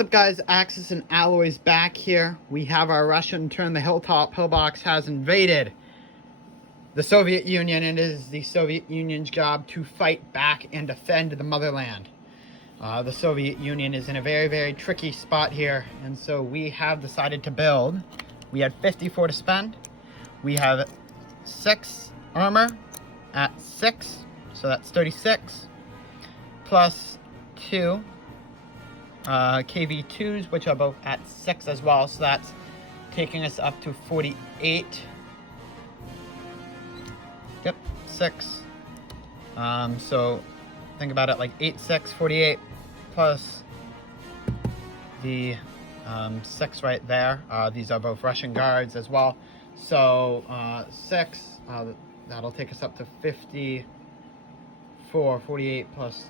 What's up, guys? Axis and Alloys back here. We have our Russian turn. The Hilltop Pillbox has invaded the Soviet Union, and it is the Soviet Union's job to fight back and defend the motherland. The Soviet Union is in a very, very tricky spot here, and so we have decided to build. We had 54 to spend. We have 6 armor at 6, so that's 36, plus 2 KV2s, which are both at 6 as well, so that's taking us up to 48. Yep, 6. So think about it like 8, 6, 48, plus the 6 right there. These are both Russian guards as well. So 6, that'll take us up to 54, 48 plus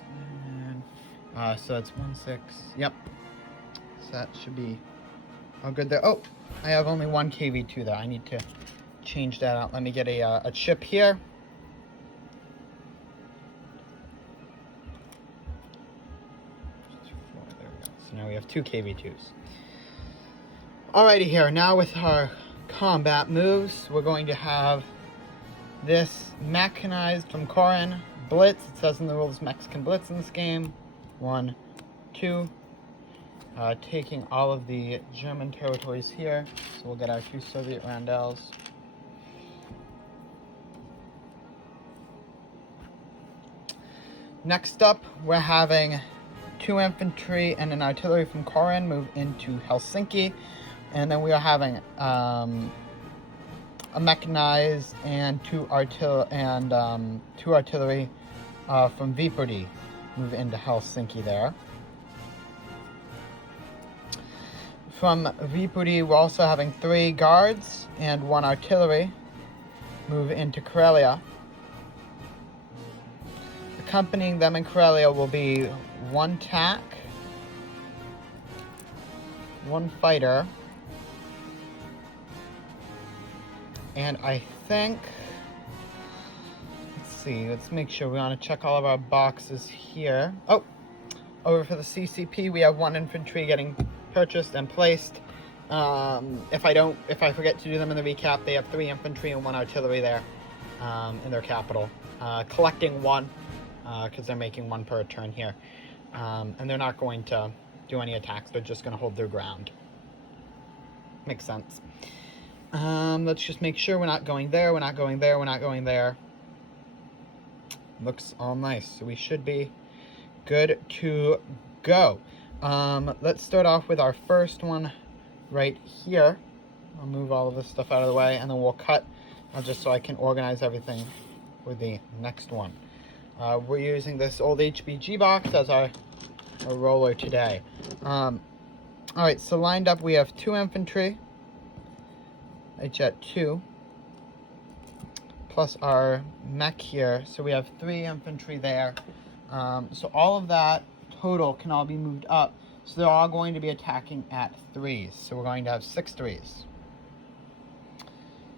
9. So that's 1, 6. Yep. So that should be all good there. Oh, I have only 1 KV2 there. I need to change that out. Let me get a chip here. There we go. So now we have 2 KV2s. Alrighty here. Now with our combat moves, we're going to have this mechanized from Korin blitz. It says in the rules mechs can blitz in this game. 1, 2, taking all of the German territories here. So we'll get our 2 Soviet roundels. Next up, we're having 2 infantry and an artillery from Korin move into Helsinki. And then we are having a mechanized and 2 artillery from Viipuri move into Helsinki there. From Viipuri, we're also having 3 guards and 1 artillery move into Karelia. Accompanying them in Karelia will be 1 TAC, 1 fighter, and I think, let's make sure we want to check all of our boxes here. Oh, over for the CCP, we have 1 infantry getting purchased and placed. If I forget to do them in the recap, they have 3 infantry and 1 artillery there in their capital. Collecting 1, because they're making 1 per turn here. And they're not going to do any attacks, they're just going to hold their ground. Makes sense. Let's just make sure we're not going there, we're not going there, we're not going there. Looks all nice, so we should be good to go. Let's start off with our first one right here. I'll move all of this stuff out of the way, and then we'll cut just so I can organize everything for the next one. We're using this old HBG box as our roller today. Alright, so lined up we have 2 infantry, each at 2. Plus our mech here, so we have 3 infantry there. So all of that total can all be moved up, so they're all going to be attacking at 3s. So we're going to have 6 3s.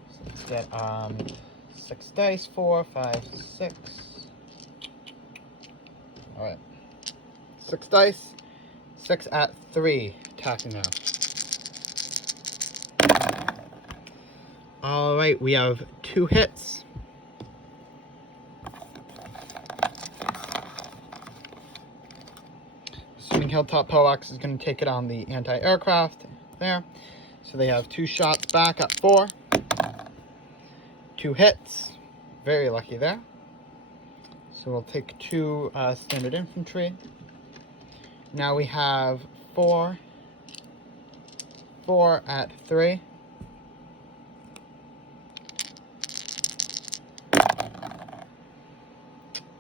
So let's get 6 dice, 4, 5, 6. All right, 6 dice, 6 at 3 attacking now. All right, we have 2 hits. Assuming Hilltop Pillbox is going to take it on the anti-aircraft there. So they have 2 shots back at 4. 2 hits. Very lucky there. So we'll take 2 standard infantry. Now we have 4 at 3.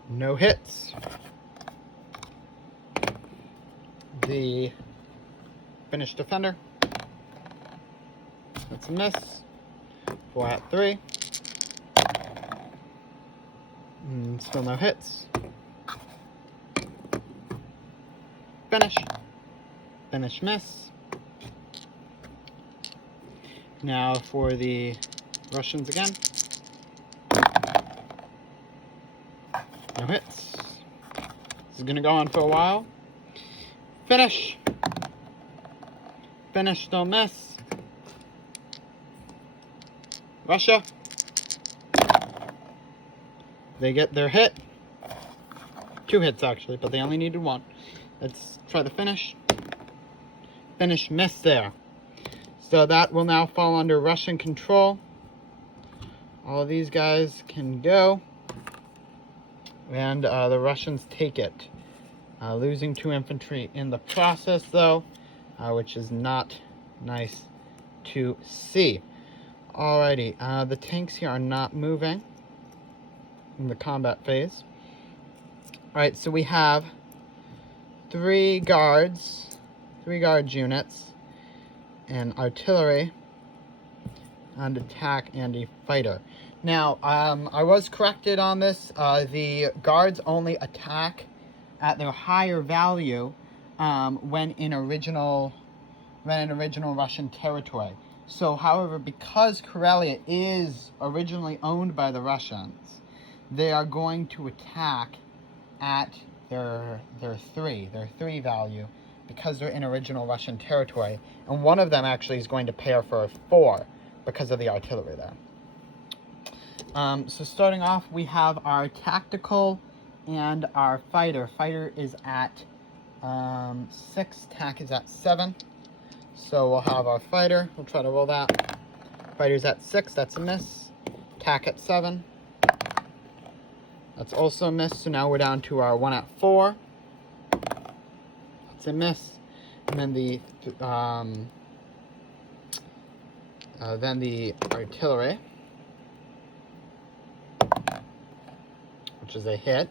No hits. The finished defender. That's a miss. 4 at 3. Still no hits. Finish. Finish, miss. Now for the Russians again. No hits. This is going to go on for a while. Finish. Finish, don't miss. Russia. They get their hit. 2 hits actually, but they only needed 1. Let's try the finish. Finish, miss there. So that will now fall under Russian control. All of these guys can go. And the Russians take it. Losing 2 infantry in the process though, which is not nice to see. Alrighty, the tanks here are not moving in the combat phase. Alright, so we have 3 guard units, and artillery, and attack, and a fighter. Now, I was corrected on this. The guards only attack at their higher value when in original Russian territory. So, however, because Karelia is originally owned by the Russians, they are going to attack at their 3 value, because they're in original Russian territory. And one of them actually is going to pair for a 4 because of the artillery there. So starting off, we have our tactical and our fighter. Fighter is at 6, attack is at 7. So we'll have our fighter. We'll try to roll that. Fighter's at 6, that's a miss. Attack at 7. That's also a miss. So now we're down to our 1 at 4. That's a miss. And then the artillery, which is a hit,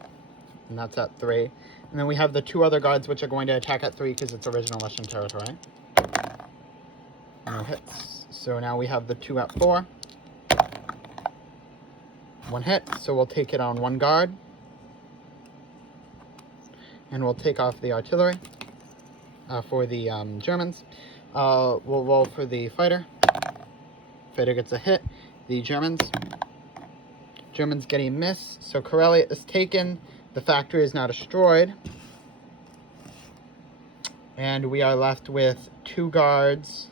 and that's at 3. And then we have the 2 other guards, which are going to attack at 3 because it's original Russian territory. No hits. So now we have the 2 at 4. 1 hit, so we'll take it on 1 guard. And we'll take off the artillery for the Germans. We'll roll for the fighter. Fighter gets a hit. The Germans get a miss. So Karelia is taken. The factory is now destroyed. And we are left with 2 guards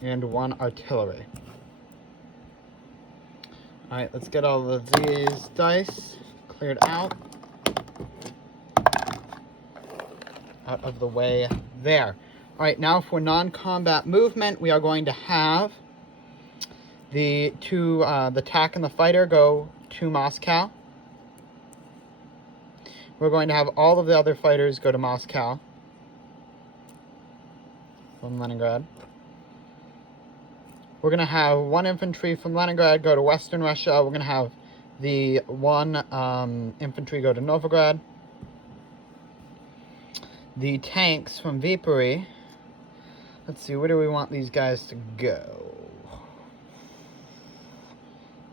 and 1 artillery. Alright, let's get all of these dice cleared out of the way there. Alright, now for non-combat movement, we are going to have the attack and the fighter go to Moscow. We're going to have all of the other fighters go to Moscow from Leningrad. We're going to have 1 infantry from Leningrad go to Western Russia. We're going to have the 1 infantry go to Novograd. The tanks from Viipuri. Let's see, where do we want these guys to go?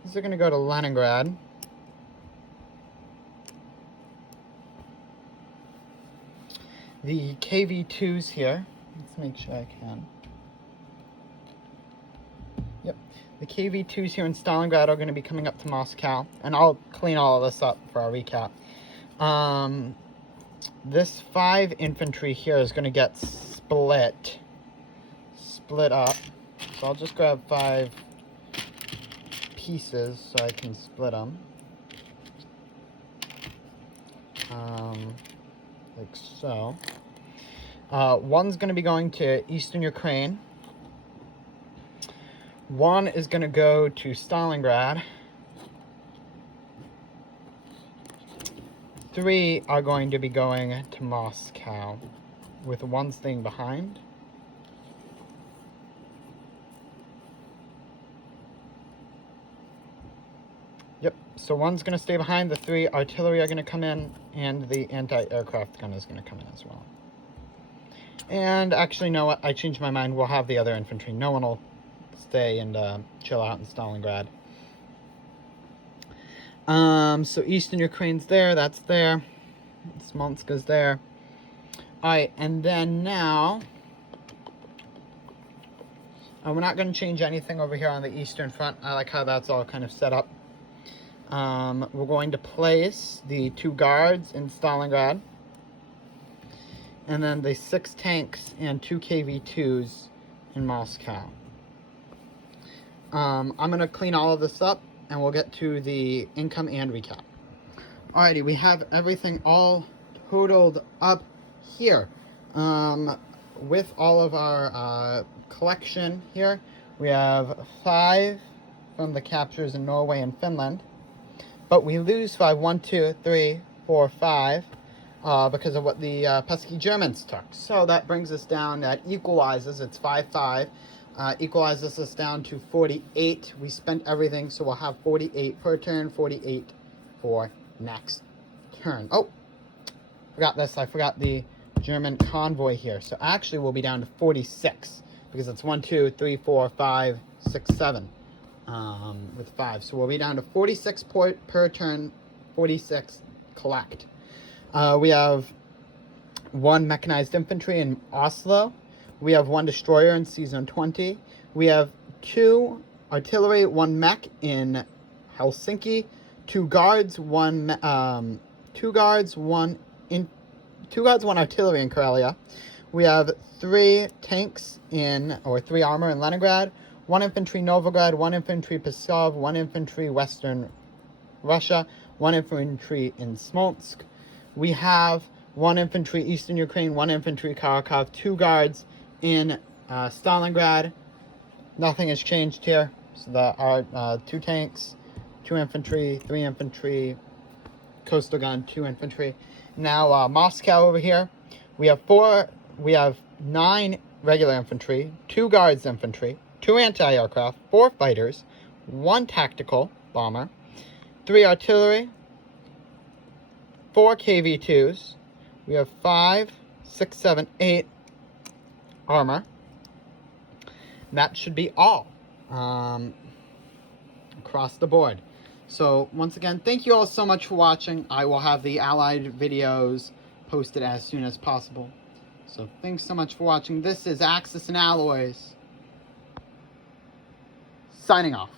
These are going to go to Leningrad. The KV-2s here. Let's make sure I can. Yep. The KV-2s here in Stalingrad are going to be coming up to Moscow. And I'll clean all of this up for our recap. This 5 infantry here is going to get split up. So I'll just grab 5 pieces so I can split them. Like so. 1's going to be going to Eastern Ukraine. 1 is going to go to Stalingrad. 3 are going to be going to Moscow, with 1 staying behind. Yep, so 1's going to stay behind, the 3 artillery are going to come in, and the anti-aircraft gun is going to come in as well. And actually, no, I changed my mind. We'll have the other infantry. No one will stay and chill out in Stalingrad. So Eastern Ukraine's there, that's there. Smolenska's there. Alright, and then now, we're not going to change anything over here on the Eastern Front. I like how that's all kind of set up. We're going to place the 2 guards in Stalingrad. and then the 6 tanks and 2 KV2s in Moscow. I'm going to clean all of this up, and we'll get to the income and recap. Alrighty, we have everything all totaled up here. With all of our collection here, we have 5 from the captures in Norway and Finland. But we lose 5, 1, 2, 3, 4, 5, because of what the pesky Germans took. So that brings us down, that equalizes, it's 5-5, equalizes us down to 48. We spent everything, so we'll have 48 per turn, 48 for next turn. Oh, forgot this, I forgot the German convoy here. So actually we'll be down to 46, because it's 1, 2, 3, 4, 5, 6, 7. With 5. So we'll be down to 46 per turn, 46 collect. We have 1 mechanized infantry in Oslo. We have 1 destroyer in Season 20. We have 2 artillery, 1 mech in Helsinki. 2 guards, 1 artillery in Karelia. We have 3 tanks or 3 armor in Leningrad. 1 infantry Novograd, 1 infantry Pskov, 1 infantry Western Russia, 1 infantry in Smolensk. We have 1 infantry Eastern Ukraine, 1 infantry Kharkov, 2 guards in Stalingrad. Nothing has changed here. So there are 2 tanks, 2 infantry, 3 infantry, coastal gun, 2 infantry. Now Moscow over here, we have 9 regular infantry, 2 guards infantry, 2 anti-aircraft, 4 fighters, 1 tactical bomber, 3 artillery, 4 KV2s. We have 5, 6, 7, 8 armor. And that should be all across the board. So once again, thank you all so much for watching. I will have the Allied videos posted as soon as possible. So thanks so much for watching. This is Axis and Alloys, signing off.